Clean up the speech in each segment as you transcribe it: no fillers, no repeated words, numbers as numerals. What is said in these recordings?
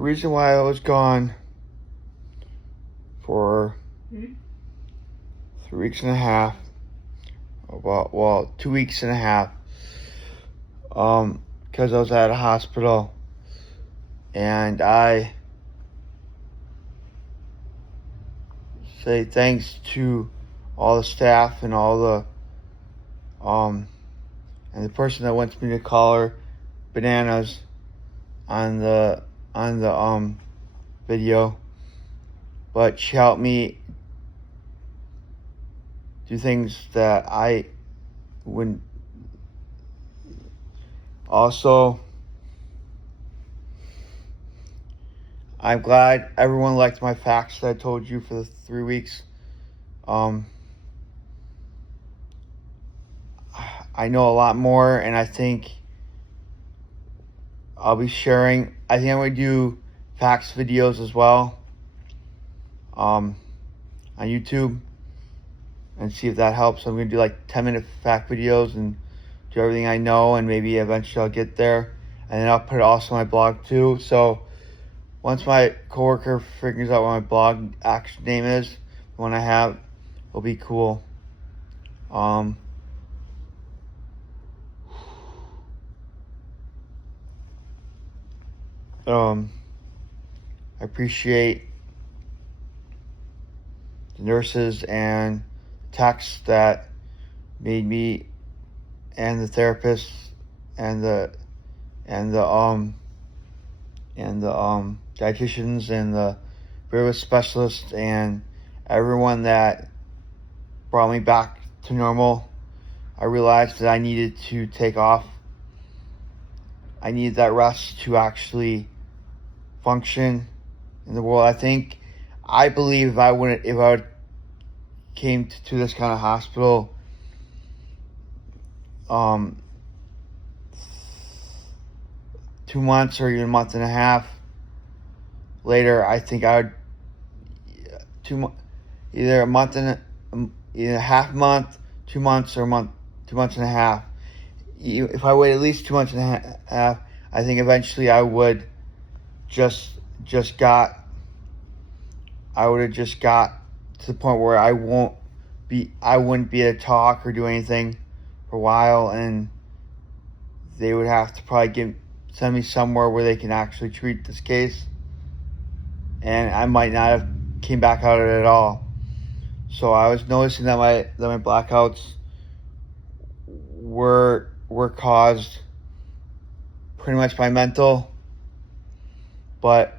The reason why I was gone for 3.5 weeks, well, 2.5 weeks, because I was at a hospital, and I say thanks to all the staff and all the and the person that wants me to call her bananas on the video, but she helped me do things that I wouldn't. Also, I'm glad everyone liked my facts that I told you for the 3 weeks. I know a lot more, and I think I'll be sharing. I think I'm going to do facts videos as well on YouTube and see if that helps. I'm going to do like 10-minute fact videos and do everything I know, and maybe eventually I'll get there. And then I'll put it also on my blog too. So once my coworker figures out what my blog actual name is, the one I have, it'll be cool. I appreciate the nurses and techs that made me, and the therapists and the dietitians and the behavioral specialists and everyone that brought me back to normal. I realized that I needed to take off. I needed that rest to actually function in the world. I believe if I came to this kind of hospital, 2 months or even a month and a half later, I think I would either either a half month, 2 months, or 2 months and a half. If I wait at least 2 months and a half, I think eventually I would I would have just got to the point where I wouldn't be able to talk or do anything for a while, and they would have to probably send me somewhere where they can actually treat this case, and I might not have came back out of it at all. So I was noticing that my blackouts were caused pretty much by mental, but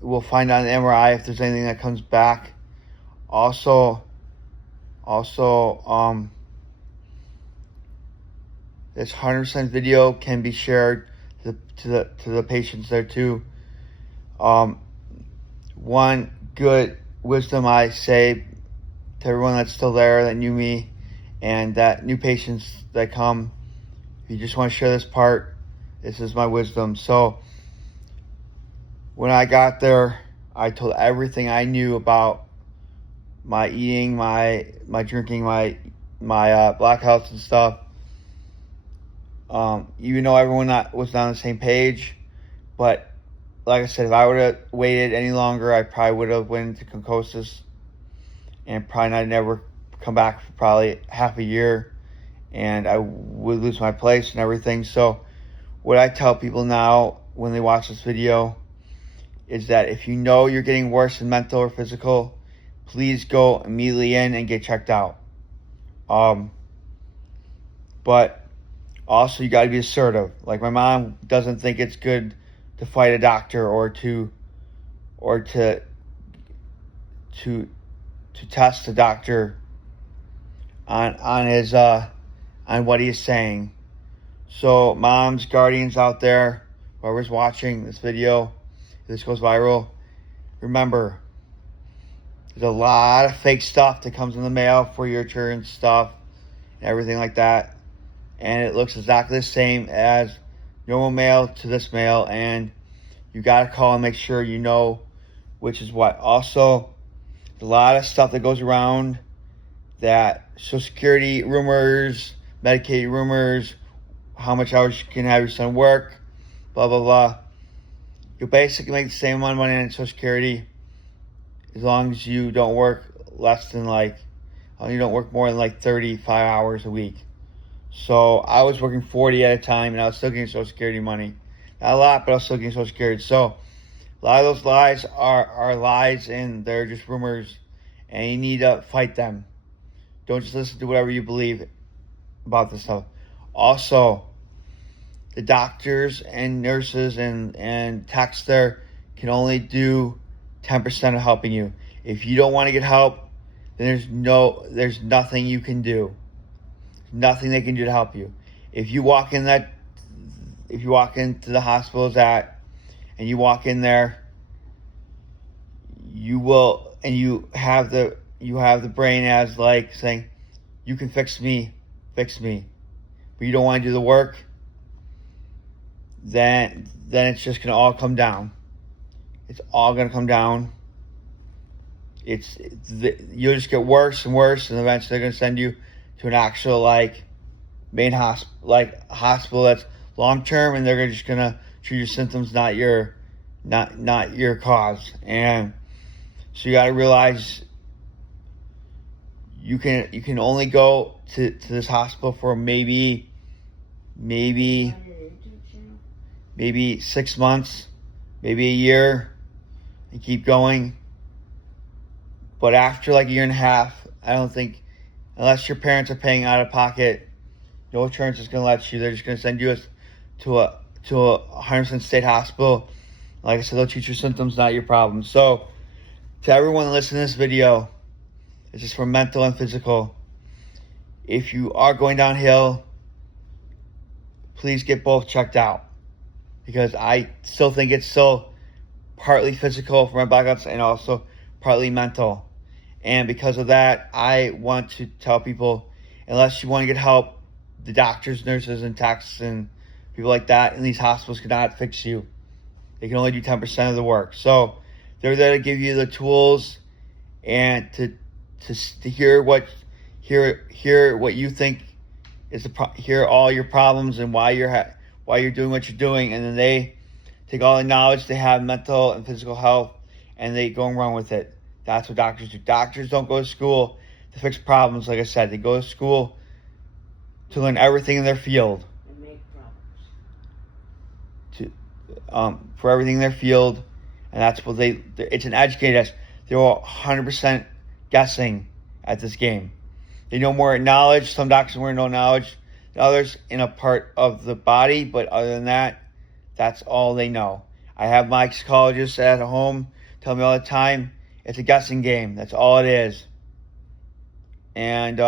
we'll find out in the MRI if there's anything that comes back. Also, this 100% video can be shared to the patients there too. One good wisdom I say to everyone that's still there that knew me, and that new patients that come, if you just want to share this part, this is my wisdom. So when I got there, I told everything I knew about my eating, my drinking, my blackouts and stuff. Even though everyone was not on the same page, but like I said, if I would have waited any longer, I probably would have went into concosis and probably not never come back for probably half a year, and I would lose my place and everything. So what I tell people now when they watch this video is that if you know you're getting worse in mental or physical, please go immediately in and get checked out. But also you got to be assertive. Like, my mom doesn't think it's good to fight a doctor or to test a doctor on his on what he's saying. So moms, guardians out there, whoever's watching this video, if this goes viral, remember, there's a lot of fake stuff that comes in the mail for your insurance stuff and everything like that, and it looks exactly the same as normal mail to this mail, and you got to call and make sure you know which is what. Also, a lot of stuff that goes around, that Social Security rumors, Medicaid rumors, how much hours you can have your son work, blah, blah, blah. You'll basically make the same amount of money on Social Security as long as you don't work less than you don't work more than 35 hours a week. So I was working 40 at a time, and I was still getting Social Security money. Not a lot, but I was still getting Social Security. So a lot of those lies are lies, and they're just rumors, and you need to fight them. Don't just listen to whatever you believe about this stuff. Also, the doctors and nurses and techs there can only do 10% of helping you. If you don't want to get help, then there's nothing you can do. Nothing they can do to help you. If you walk into the hospitals and you walk in there, you will, and you have the brain as saying, you can fix me, but you don't want to do the work, then it's just going to all come down. It's all going to come down. You'll just get worse and worse, and eventually they're going to send you to an actual main hospital that's long term, and they're just going to treat your symptoms, not your cause. And so you got to realize you can only go to this hospital for maybe 6 months, maybe a year, and keep going. But after a year and a half, I don't think, unless your parents are paying out of pocket, no insurance is going to let you. They're just going to send you to a Harmison State Hospital. Like I said, they'll treat your symptoms, not your problems. So to everyone listening to this video, this is for mental and physical. If you are going downhill, please get both checked out, because I still think it's still partly physical for my blackouts and also partly mental. And because of that, I want to tell people, unless you want to get help, the doctors, nurses, and techs and people like that in these hospitals cannot fix you. They can only do 10% of the work. So they're there to give you the tools and to hear what you think is hear all your problems and why you're doing what you're doing, and then they take all the knowledge they have, mental and physical health, and they go and run with it. That's what doctors do. Doctors don't go to school to fix problems. Like I said, they go to school to learn everything in their field. And make problems. For everything in their field, and that's what it's an educated. They're all 100% guessing at this game. They know more knowledge. Some doctors more know knowledge than others in a part of the body, but other than that, that's all they know. I have my psychologists at home tell me all the time, it's a guessing game. That's all it is. And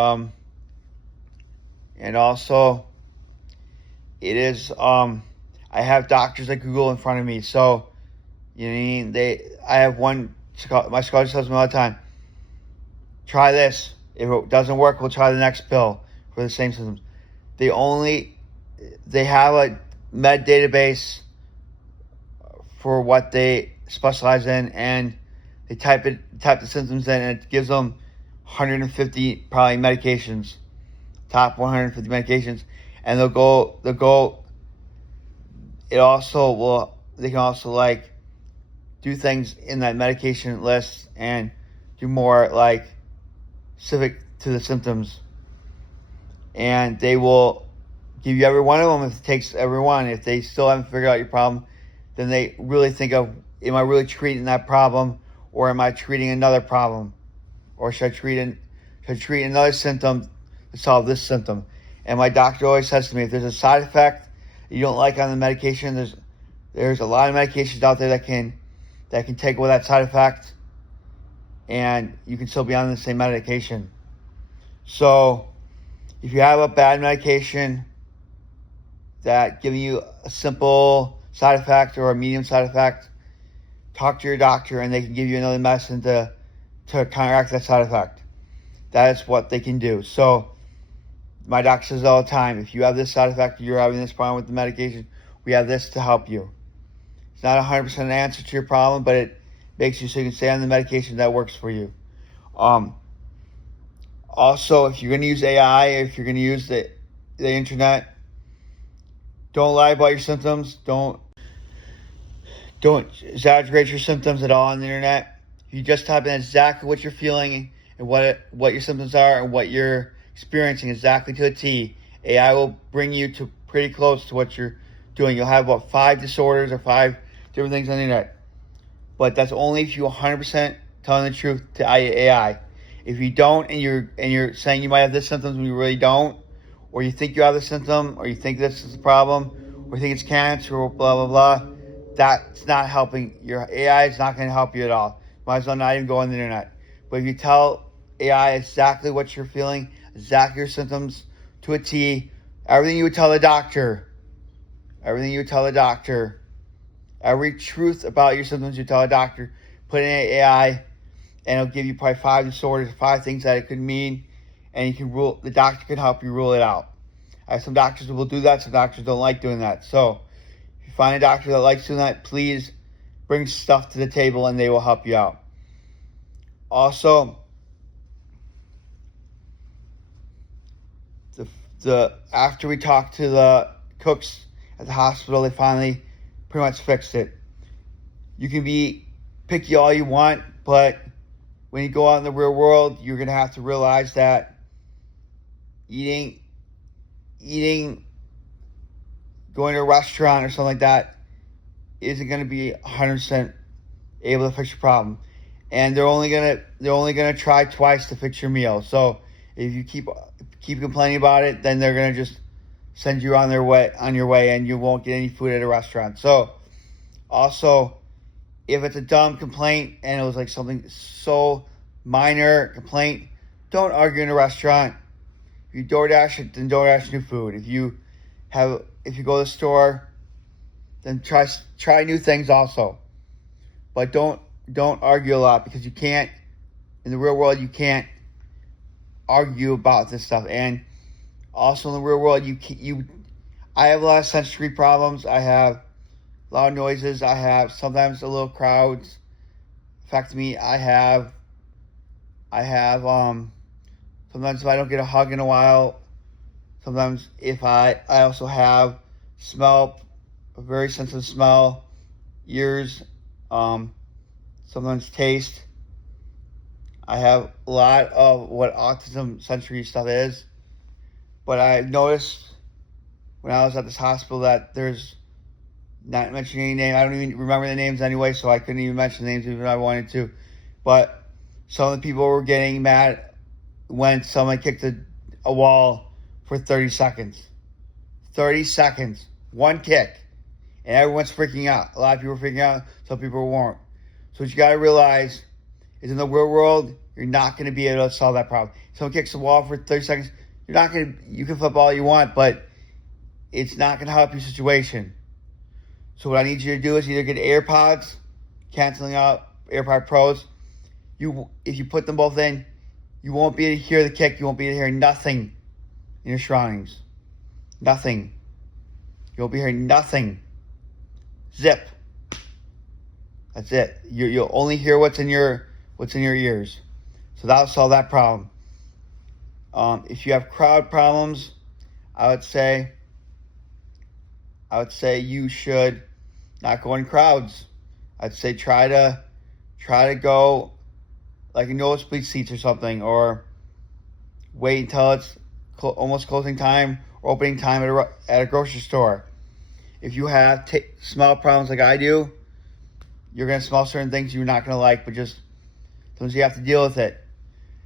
also, it is. I have doctors at Google in front of me, so you know what I mean. I have my psychologist tells me all the time, try this. If it doesn't work, we'll try the next pill for the same symptoms. They have a med database for what they specialize in, and they type the symptoms in, and it gives them 150 probably medications, top 150 medications, and they'll go. It also will. They can also do things in that medication list and do more specific to the symptoms, and they will give you every one of them. If it takes every one, if they still haven't figured out your problem, then they really think of, am I really treating that problem, or am I treating another problem, or should I treat another symptom to solve this symptom? And my doctor always says to me, if there's a side effect you don't like on the medication, there's a lot of medications out there that can take away that side effect, and you can still be on the same medication. So if you have a bad medication that giving you a simple side effect or a medium side effect, talk to your doctor, and they can give you another medicine to counteract that side effect. That is what they can do. So my doctor says all the time, if you have this side effect, you're having this problem with the medication, we have this to help you. It's not 100% an answer to your problem, but it makes you so you can stay on the medication that works for you. Also, if you're going to use AI, if you're going to use the internet, don't lie about your symptoms. Don't Don't exaggerate your symptoms at all on the internet. If you just type in exactly what you're feeling and what your symptoms are and what you're experiencing exactly to a T, AI will bring you to pretty close to what you're doing. You'll have about 5 disorders or 5 different things on the internet. But that's only if you're 100% telling the truth to AI. If you don't, and you're saying you might have this symptoms when you really don't, or you think you have the symptom, or you think this is the problem, or you think it's cancer, or blah blah blah, that's not helping. Your AI is not going to help you at all. Might as well not even go on the internet. But if you tell AI exactly what you're feeling, exactly your symptoms to a T, everything you would tell the doctor, every truth about your symptoms you tell a doctor, put in AI, and it'll give you probably 5 disorders, 5 things that it could mean, and you can rule. The doctor can help you rule it out. I have some doctors that will do that. Some doctors don't like doing that. So if you find a doctor that likes doing that, please bring stuff to the table, and they will help you out. Also, after we talked to the cooks at the hospital, they finally pretty much fixed it. You can be picky all you want, but when you go out in the real world, you're going to have to realize that eating, going to a restaurant or something like that isn't going to be 100% able to fix your problem. And they're only gonna try twice to fix your meal. So if you keep complaining about it, then they're gonna just send you on your way, and you won't get any food at a restaurant. So also, if it's a dumb complaint and it was like something so minor complaint, don't argue in a restaurant. If you DoorDash it, then DoorDash new food. If you go to the store, then try new things also. But don't argue a lot, because you can't, in the real world, you can't argue about this stuff. And also in the real world, I have a lot of sensory problems. I have a lot of noises. I have sometimes a little crowds affect me. I have sometimes if I don't get a hug in a while, sometimes if I also have smell, a very sensitive smell, ears, sometimes taste. I have a lot of what autism sensory stuff is. But I've noticed when I was at this hospital that there's, not mentioning any name, I don't even remember the names anyway, so I couldn't even mention the names even if I wanted to. But some of the people were getting mad when someone kicked a wall for 30 seconds. 30 seconds. One kick. And everyone's freaking out. A lot of people are freaking out. Some people weren't. So what you got to realize is, in the real world, you're not going to be able to solve that problem. If someone kicks the wall for 30 seconds, you can flip all you want, but it's not going to help your situation. So what I need you to do is either get AirPods, canceling out AirPod Pros. If you put them both in, you won't be able to hear the kick. You won't be able to hear nothing in your surroundings. Nothing. You'll be hearing nothing. Zip. That's it. You'll only hear what's in your ears. So that'll solve that problem. If you have crowd problems, I would say you should not go in crowds. I'd say try to go like in nosebleed seats or something, or wait until it's almost closing time or opening time at a grocery store. If you have smell problems like I do, you're going to smell certain things you're not going to like, but just sometimes you have to deal with it.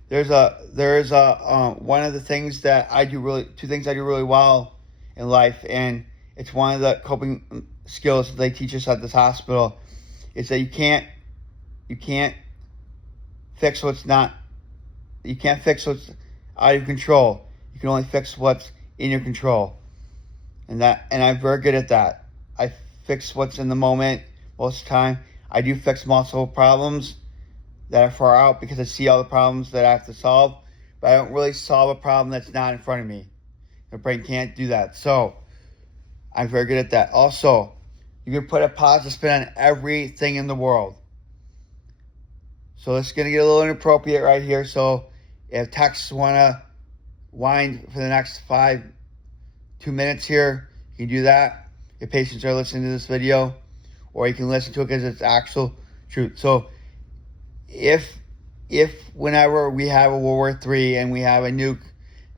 There's one of the things that I do two things I do really well in life, and it's one of the coping skills that they teach us at this hospital. It's that you can't fix what's out of your control. You can only fix what's in your control. And I'm very good at that. I fix what's in the moment most of the time. I do fix multiple problems that are far out because I see all the problems that I have to solve, but I don't really solve a problem that's not in front of me. My brain can't do that. So I'm very good at that. Also, you can put a positive spin on everything in the world. So it's going to get a little inappropriate right here. So if texts want to wind for the next 2 minutes here, you can do that. If patients are listening to this video, or you can listen to it because it's actual truth. So if whenever we have a World War III and we have a nuke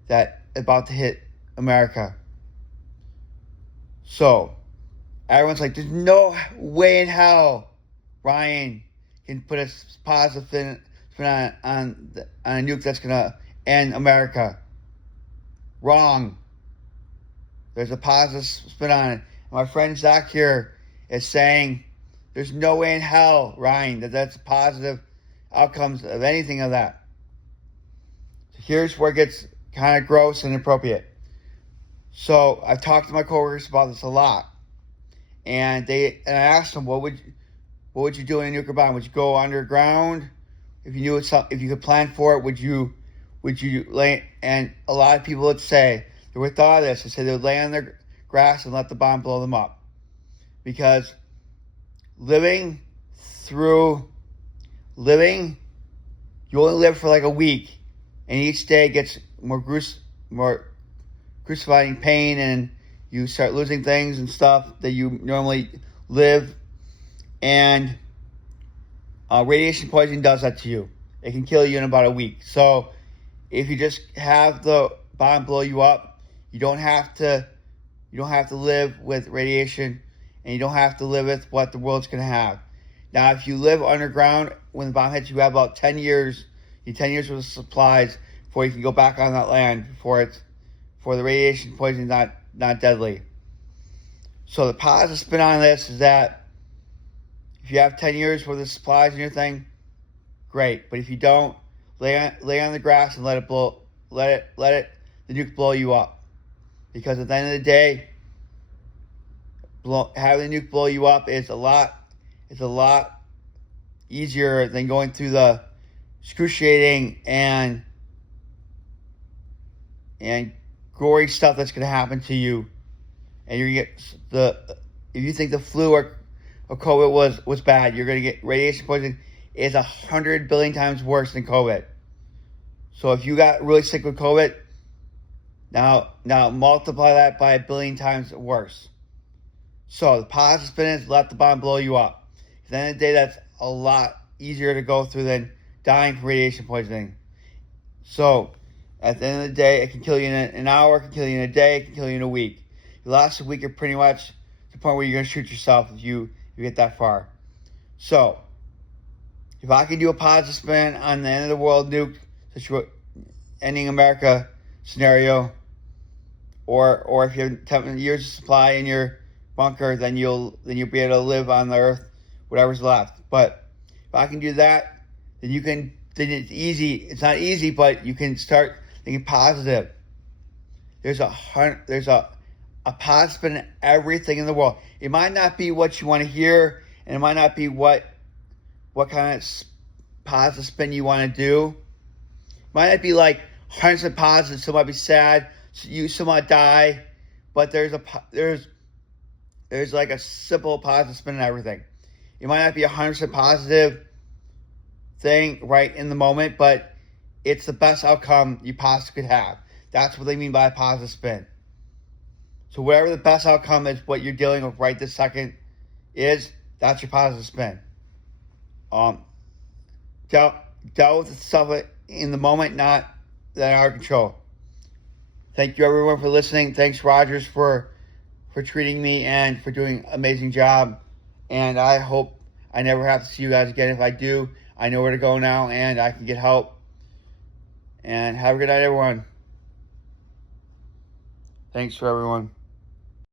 that about to hit America, so everyone's like, there's no way in hell Ryan can put a positive spin on a nuke that's gonna end America. Wrong. There's a positive spin on it. My friend Zach here is saying there's no way in hell, Ryan, that's positive outcomes of anything of that. So here's where it gets kind of gross and inappropriate. So I've talked to my coworkers about this a lot, and I asked them, what would you do in a nuclear bomb? Would you go underground? If you knew if you could plan for it, would you lay? And a lot of people would say they would thought of this. They said they would lay on their grass and let the bomb blow them up, because living, you only live for like a week, and each day gets more crucifying pain, and you start losing things and stuff that you normally live. And radiation poisoning does that to you. It can kill you in about a week. So if you just have the bomb blow you up, you don't have to live with radiation, and you don't have to live with what the world's going to have. Now, if you live underground, when the bomb hits, you have about 10 years, 10 years worth of supplies before you can go back on that land, before the radiation poisoning is not deadly. So the positive spin on this is that if you have 10 years worth of supplies and your thing, great. But if you don't, lay on the grass and let the nuke blow you up. Because at the end of the day, having the nuke blow you up is a lot easier than going through the excruciating and gory stuff that's going to happen to you. And you're going to get if you think the flu or COVID was bad, you're going to get radiation poisoning is 100 billion times worse than COVID. So if you got really sick with COVID, now multiply that by 1 billion times worse. So the positive spin is let the bomb blow you up. At the end of the day, that's a lot easier to go through than dying from radiation poisoning. So at the end of the day, it can kill you in an hour, it can kill you in a day, it can kill you in a week. You last a week, you're pretty much to the point where you're going to shoot yourself if you get that far. So if I can do a positive spin on the end of the world nuke, ending America scenario, or if you have 10 years of supply in your bunker, then you'll be able to live on the earth, whatever's left. But if I can do that, then it's easy. It's not easy, but you can start thinking positive. There's a positive spin in everything in the world. It might not be what you want to hear, and it might not be what kind of positive spin you want to do. It might not be like 100% positive. Some might be sad. Some might die, but there's like a simple positive spin in everything. It might not be 100% positive thing right in the moment, but it's the best outcome you possibly could have. That's what they mean by a positive spin. So whatever the best outcome is, what you're dealing with right this second that's your positive spin. Dealt with the stuff in the moment, not that in our control. Thank you everyone for listening. Thanks Rogers for treating me and for doing an amazing job. And I hope I never have to see you guys again. If I do, I know where to go now and I can get help. And have a good night, everyone. Thanks for everyone.